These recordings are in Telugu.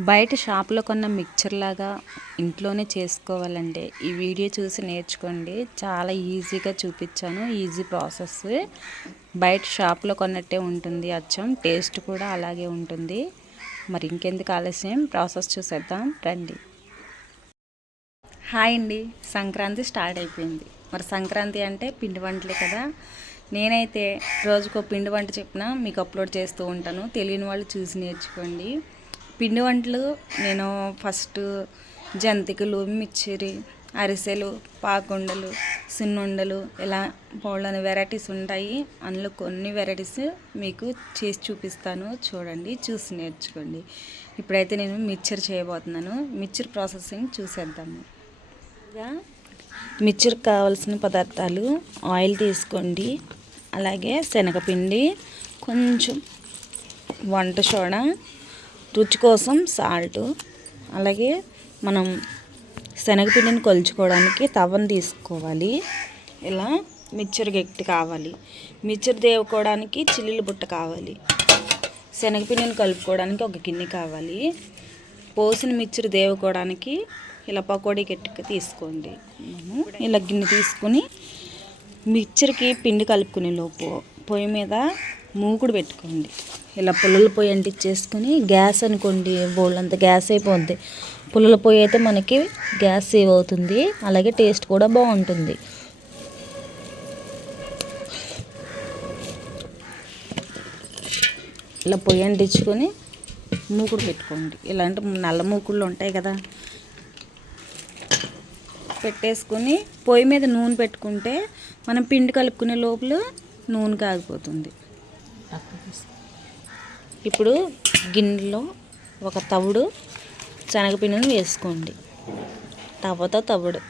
బయట షాప్లో కొన్న మిక్చర్ లాగా ఇంట్లోనే చేసుకోవాలంటే ఈ వీడియో చూసి నేర్చుకోండి. చాలా ఈజీగా చూపించాను. Easy process. బయట షాప్లో కొన్నట్టే ఉంటుంది అచ్చం. టేస్ట్ కూడా అలాగే ఉంటుంది. మరి ఇంకెందుకు ఆలస్యం? ప్రాసెస్ చూసేద్దాం. రండి. హాయ్ అండి. సంక్రాంతి స్టార్ట్ అయిపోయింది. మరి సంక్రాంతి అంటే పిండి వంటలే కదా. నేనైతే రోజుకో పిండి వంట చెప్పిన మీకు అప్లోడ్ చేస్తూ ఉంటాను. తెలియని వాళ్ళు చూసి నేర్చుకోండి. పిండి వంటలు నేను ఫస్ట్ జంతికలు మిక్చరి అరిసెలు పాకుండలు సున్నుండలు ఇలా బోళ్ళని వెరైటీస్ ఉంటాయి. అందులో కొన్ని వెరైటీస్ మీకు చేసి చూపిస్తాను. చూడండి చూసి నేర్చుకోండి. ఇప్పుడైతే నేను మిక్చర్ చేయబోతున్నాను. మిక్చర్ ప్రాసెసింగ్ చూసేద్దాము. మిక్చర్ మిక్చర్కి కావాల్సిన పదార్థాలు ఆయిల్ తీసుకోండి. అలాగే శనగపిండి కొంచెం వంట సోడా రుచి కోసం సాల్ట్ అలాగే మనం శనగపిండిని కొలుచుకోవడానికి తవను తీసుకోవాలి. ఇలా మిక్చర్ గట్టి కావాలి. మిక్చర్ దేవుకోవడానికి చిల్లులు బుట్ట కావాలి. శనగపిండిని కలుపుకోవడానికి ఒక గిన్నె కావాలి. పోసిన మిక్చర్ దేవుకోవడానికి ఇలా పకోడీ గట్టిగా తీసుకోండి. ఇలా గిన్నె తీసుకుని మిక్చర్కి పిండి కలుపుకునే లోపు పొయ్యి మీద మూకుడు పెట్టుకోండి. ఇలా పుల్లల పొయ్యి అంటించేసుకుని గ్యాస్ అనుకోండి బోల్డ్ అంత గ్యాస్ అయిపోద్ది. పుల్లల పొయ్యి అయితే మనకి గ్యాస్ సేవ్ అవుతుంది. అలాగే టేస్ట్ కూడా బాగుంటుంది. ఇలా పొయ్యి అంటించుకొని మూకుడు పెట్టుకోండి. ఇలాంటి నల్ల మూకుళ్ళు ఉంటాయి కదా. పెట్టేసుకొని పొయ్యి మీద నూనె పెట్టుకుంటే మనం పిండి కలుపుకునే లోపల నూనె కాగిపోతుంది. ఇప్పుడు గిన్నెలో ఒక తవుడు శనగపిండిని వేసుకోండి. తవ్వతో తవుడు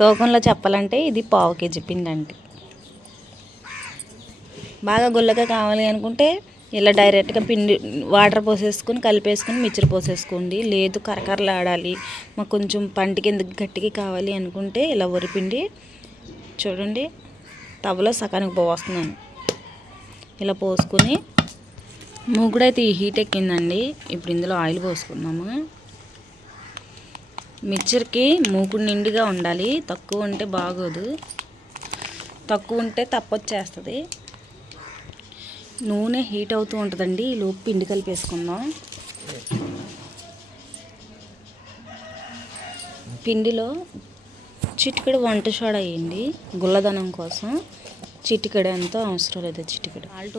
తూకంలో చెప్పాలంటే ఇది పావు కేజీ పిండి అంటే బాగా గుల్లగా కావాలి అనుకుంటే ఇలా డైరెక్ట్గా పిండి వాటర్ పోసేసుకొని కలిపేసుకొని మిక్చర్ పోసేసుకోండి. లేదు కరకరలాడాలి. మాకు కొంచెం పంటి కింద గట్టిగా కావాలి అనుకుంటే ఇలా వరిపిండి చూడండి. తవలో సగానికి పోస్తున్నాను. ఇలా పోసుకొని మూకుడైతే ఈ హీట్ ఎక్కిందండి. ఇప్పుడు ఇందులో ఆయిల్ పోసుకున్నాము మిక్చర్కి మూకుడు నిండుగా ఉండాలి. తక్కువ ఉంటే బాగోదు. తక్కువ ఉంటే తప్పొచ్చేస్తుంది. నూనె హీట్ అవుతూ ఉంటుందండి. ఈ లోపు పిండి కలిపేసుకుందాం. పిండిలో చిటికెడు వంట సోడా వేయండి. గుల్లదనం కోసం. చిటికెడు ఎంతో అవసరం లేదు చిటికడ. సాల్ట్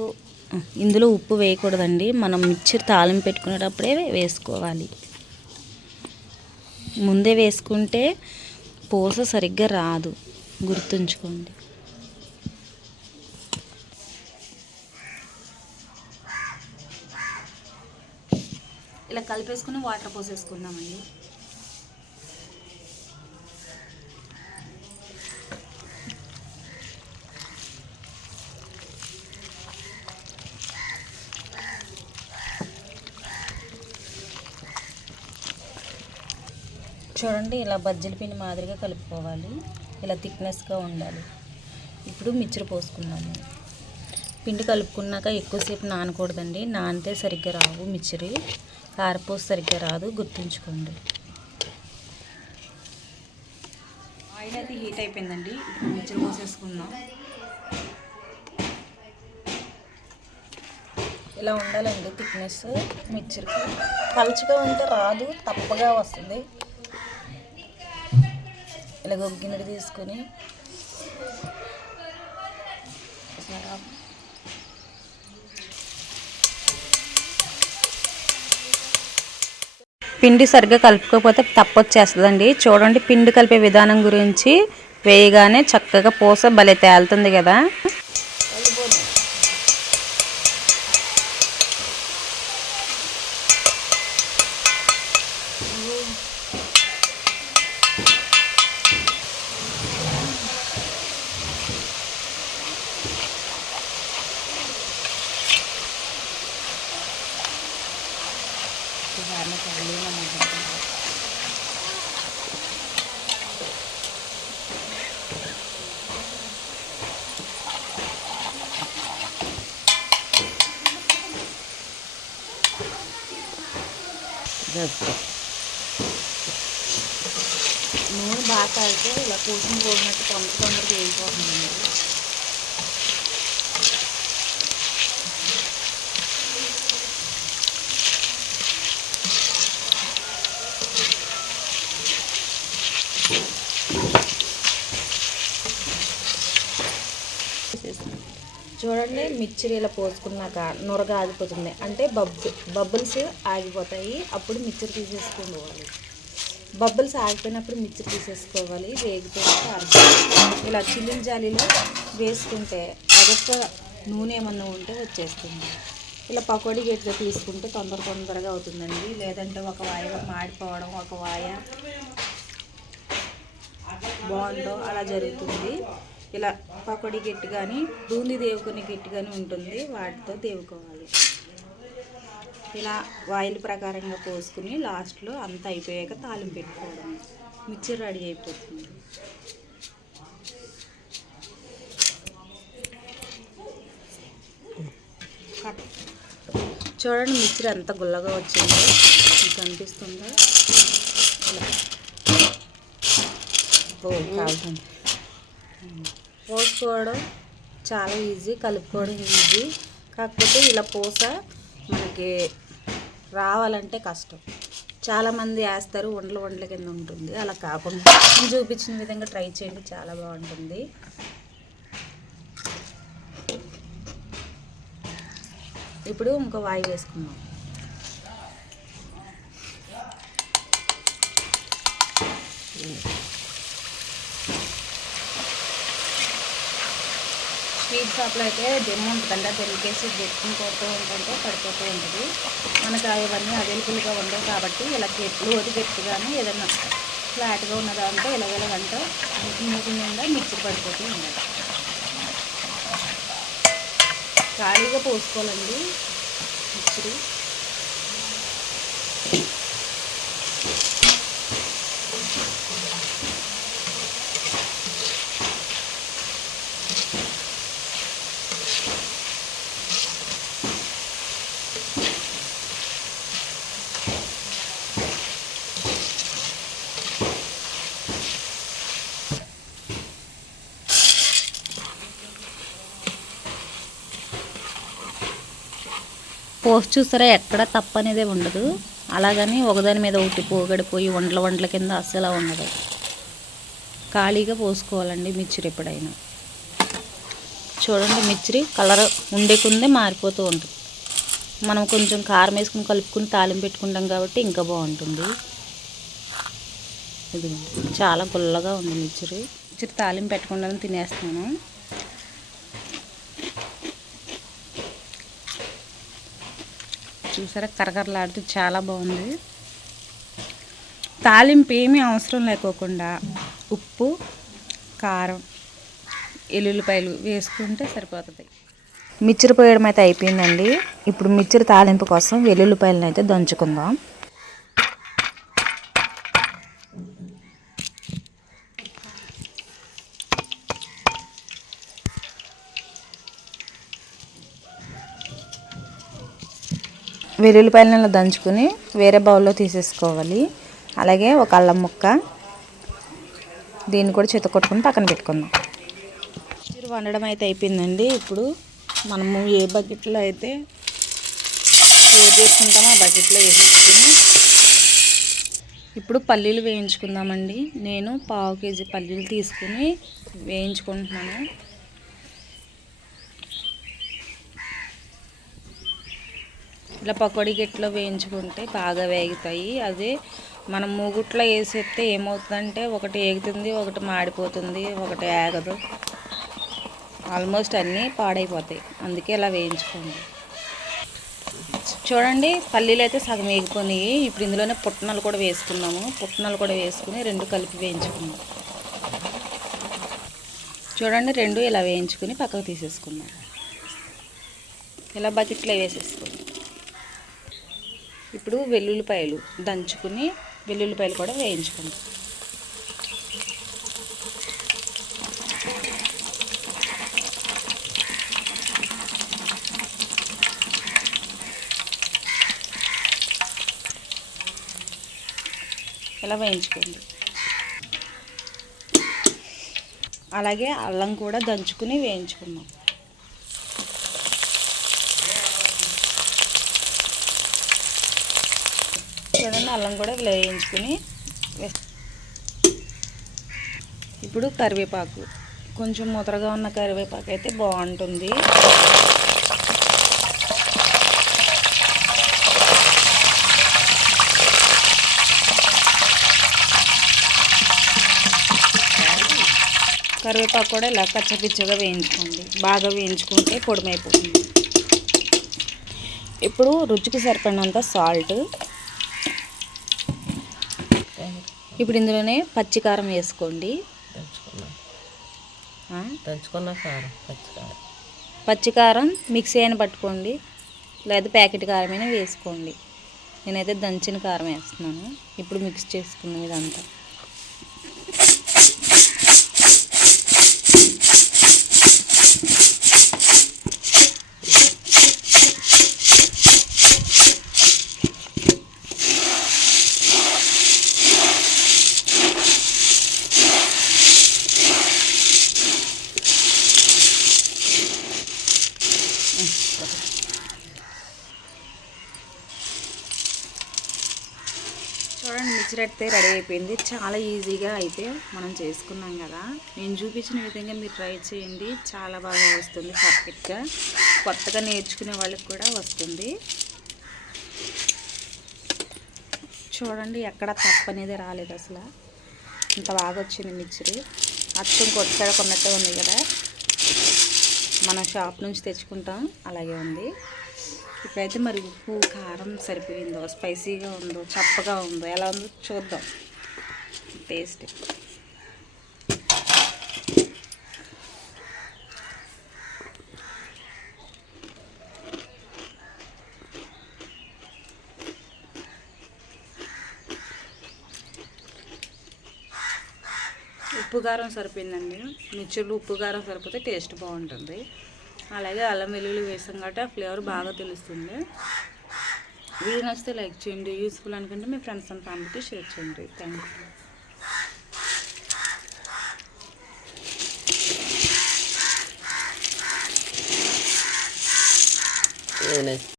ఇందులో ఉప్పు వేయకూడదండి. మనం మిక్చర్ తాలింపు పెట్టుకునేటప్పుడే వేసుకోవాలి. ముందే వేసుకుంటే పూస సరిగ్గా రాదు. గుర్తుంచుకోండి. ఇలా కలిపేసుకుని వాటర్ పోసేసుకుందామండి. చూడండి ఇలా బజ్జీల పిండి మాదిరిగా కలుపుకోవాలి. ఇలా థిక్నెస్గా ఉండాలి. ఇప్పుడు మిక్చర్ పోసుకున్నాము పిండి కలుపుకున్నాక ఎక్కువసేపు నానకూడదండి. నానితే సరిగ్గా రావు మిక్చరి. కారపోసి సరిగ్గా రాదు. గుర్తుంచుకోండి. ఆయిల్ అయితే హీట్ అయిపోయిందండి. ఇప్పుడు మిక్చర్ పోసేసుకుందాం. ఇలా ఉండాలండి థిక్నెస్ మిక్చర్కి. పలుచగా ఉంటే రాదు తప్పగా వస్తుంది. ఇలాగ ఒక గిన్నెడు తీసుకొని పిండి సరిగ్గా కలుపుకోకపోతే తప్పొచ్చేస్తుందండి. చూడండి పిండి కలిపే విధానం గురించి వేయగానే చక్కగా పూస భలే తేలుతుంది కదా. karena sebelumnya mau నూనె బాగా కలిగితే ఇలా కోసిన గోడినట్టు తొందర తొందరగా వేయిపోతుంది చూడండి మిక్చర్ ఇలా పోసుకున్నాక నొరగ ఆగిపోతుంది. అంటే బబ్బు బబుల్స్ ఆగిపోతాయి. అప్పుడు మిక్చర్ తీసేసుకోవాలి. బబుల్స్ ఆగిపోయినప్పుడు మిక్చర్ తీసేసుకోవాలి. వేగిపోయినప్పుడు అర్థం ఇలా చిల్లిన జాలీలో వేసుకుంటే అదొక నూనె ఏమన్నా ఉంటే వచ్చేస్తుంది. ఇలా పకోడీ గట్టిగా తీసుకుంటే తొందర తొందరగా అవుతుందండి. లేదంటే ఒక వాయ మాడిపోవడం ఒక వాయ బాగుండో అలా జరుగుతుంది. ఇలా పకోడీ గిట్టు కానీ బూందీ దేవుకునే గిట్టు కానీ ఉంటుంది. వాటితో దేవుకోవాలి. ఇలా వాయిల్ ప్రకారంగా పోసుకుని లాస్ట్లో అంతా అయిపోయాక తాలింపు పెట్టుకోవడం మిక్చర్ రెడీ అయిపోతుంది. చూడండి మిక్చర్ ఎంత గుల్లగా వచ్చిందో. మీకు అనిపిస్తుందా? ఇలా. ఓ కాల్చండి. పోసుకోవడం చాలా ఈజీ కలుపుకోవడం ఈజీ. కాకపోతే ఇలా పూస మనకి రావాలంటే కష్టం. చాలామంది వేస్తారు వండల వండల కింద ఉంటుంది. అలా కాకుండా చూపించిన విధంగా ట్రై చేయండి చాలా బాగుంటుంది. ఇప్పుడు ఇంకో వాయి వేసుకుందాం. స్వీట్ షాప్లో అయితే దిమ్మ ఉంటుందండి అది తెలికేసి పెట్టుకుని కొడుతూ ఉంటుంటే పడిపోతూ ఉంటుంది. మనకు అవన్నీ అవైలబుల్గా ఉండవు కాబట్టి ఇలా గట్టి లోతు కానీ ఏదైనా ఫ్లాట్గా ఉన్న దాంట్లో ఇలాగెలాగంటే మూడు నిండా మిక్సీ పడిపోతూ ఉండాలి ఖాళీగా పోసుకోవాలండి. మిక్సీ పోస్ట్ చూసారా ఎక్కడ తప్పు అనేది ఉండదు. అలాగని ఒకదాని మీద ఒకటి పోగడిపోయి వంటల వంటల కింద అస్సలు ఉండదు. ఖాళీగా పోసుకోవాలండి మిర్చిరి ఎప్పుడైనా. చూడండి మిర్చిరి కలర్ ఉండే కుందే మారిపోతూ ఉంటుంది. మనం కొంచెం కారం వేసుకుని కలుపుకుని తాలింపు పెట్టుకుంటాం కాబట్టి ఇంకా బాగుంటుంది. ఇది చాలా గుల్లగా ఉంది మిర్చిరి మిర్చిరి తాలింపు పెట్టకుండా తినేస్తాను చూసారా? కరకరలాడుతూ చాలా బాగుంది. తాలింపు ఏమీ అవసరం లేకోకుండా ఉప్పు కారం ఎల్లుల్లిపాయలు వేసుకుంటే సరిపోతుంది. మిక్చర్ పోయడం అయితే అయిపోయిందండి. ఇప్పుడు మిక్చర్ తాలింపు కోసం వెల్లుల్లిపాయలను అయితే దంచుకుందాం. వెల్లుల్లిపాయలను ఇలా దంచుకుని వేరే బౌల్లో తీసేసుకోవాలి. అలాగే ఒక అల్లం ముక్క. దీన్ని కూడా చేత కొట్టుకుని పక్కన పెట్టుకుందాం. మీరు వండడం అయితే అయిపోయిందండి. ఇప్పుడు మనము ఏ బకెట్లో అయితే స్టోర్ చేసుకుంటామో ఆ బకెట్లో వేసేసుకుని ఇప్పుడు పల్లీలు వేయించుకుందామండి. నేను పావు కేజీ పల్లీలు తీసుకుని వేయించుకుంటున్నాను. ఇలా పకోడీ గిట్లో వేయించుకుంటే బాగా వేగుతాయి. అదే మనం మూగుట్లో వేసేస్తే ఏమవుతుందంటే ఒకటి ఏగుతుంది ఒకటి మాడిపోతుంది ఒకటి ఏగదు ఆల్మోస్ట్ అన్నీ పాడైపోతాయి. అందుకే ఇలా వేయించుకోండి. చూడండి పల్లీలు అయితే సగం వేగిపోయినాయి ఇప్పుడు ఇందులోనే పుట్నాలు కూడా వేసుకున్నాము పుట్నాలు కూడా వేసుకుని రెండు కలిపి వేయించుకున్నాం చూడండి రెండు ఇలా వేయించుకుని పక్కకు తీసేసుకున్నాం ఇలా బకెట్లో వేసేసుకున్నాం ఇప్పుడు వెల్లుల్లిపాయలు దంచుకుని వెల్లుల్లిపాయలు కూడా వేయించుకుందాం. ఇలా వేయించుకోండి. అలాగే అల్లం కూడా దంచుకుని వేయించుకుందాం చూడండి అల్లం కూడా ఇలా వేయించుకుని ఇప్పుడు కరివేపాకు. కొంచెం ముదరగా ఉన్న కరివేపాకు అయితే బాగుంటుంది. కరివేపాకు కూడా ఇలా కచ్చపిచ్చగా వేయించుకోండి. బాగా వేయించుకుంటే పొడిమైపోతుంది. ఇప్పుడు రుచికి సరిపడినంత సాల్ట్ ఇప్పుడు ఇందులోనే పచ్చికారం వేసుకోండి. దంచుకున్నాం. కారం పచ్చికారం పచ్చికారం మిక్సీ అయిన పట్టుకోండి. లేదా ప్యాకెట్ కారమైనా వేసుకోండి. నేనైతే దంచిన కారం వేస్తున్నాను. ఇప్పుడు మిక్స్ చేసుకున్నాం ఇదంతా. చూడండి మిక్సర్ అయితే రెడీ అయిపోయింది. చాలా ఈజీగా అయితే మనం చేసుకున్నాం కదా. నేను చూపించిన విధంగా మీరు ట్రై చేయండి. చాలా బాగా వస్తుంది పర్ఫెక్ట్గా కొత్తగా నేర్చుకునే వాళ్ళకి కూడా వస్తుంది. చూడండి ఎక్కడ తప్పు అనేది రాలేదు అసలు. ఇంత బాగా వచ్చింది మిక్సర్ అచ్చం కొత్తగా కొన్నట్టే ఉంది కదా. మన షాప్ నుంచి తెచ్చుకుంటాం. అలాగే ఉంది. ఇప్పుడైతే మరి ఉప్పు కారం సరిపోయిందో స్పైసీగా ఉందో చప్పగా ఉందో ఎలా ఉందో చూద్దాం. టేస్ట్. ఉప్పు కారం సరిపోయిందండి. మిర్చిలు ఉప్పు కారం సరిపోతే టేస్ట్ బాగుంటుంది. అలాగే అల్లం వెల్లుల్లి వేసాం కాబట్టి ఆ ఫ్లేవర్ బాగా తెలుస్తుంది. వీడియో నచ్చితే లైక్ చేయండి. యూస్ఫుల్ అనుకుంటే మీ ఫ్రెండ్స్ అండ్ ఫ్యామిలీకి షేర్ చేయండి. Thank you. ఏదైనా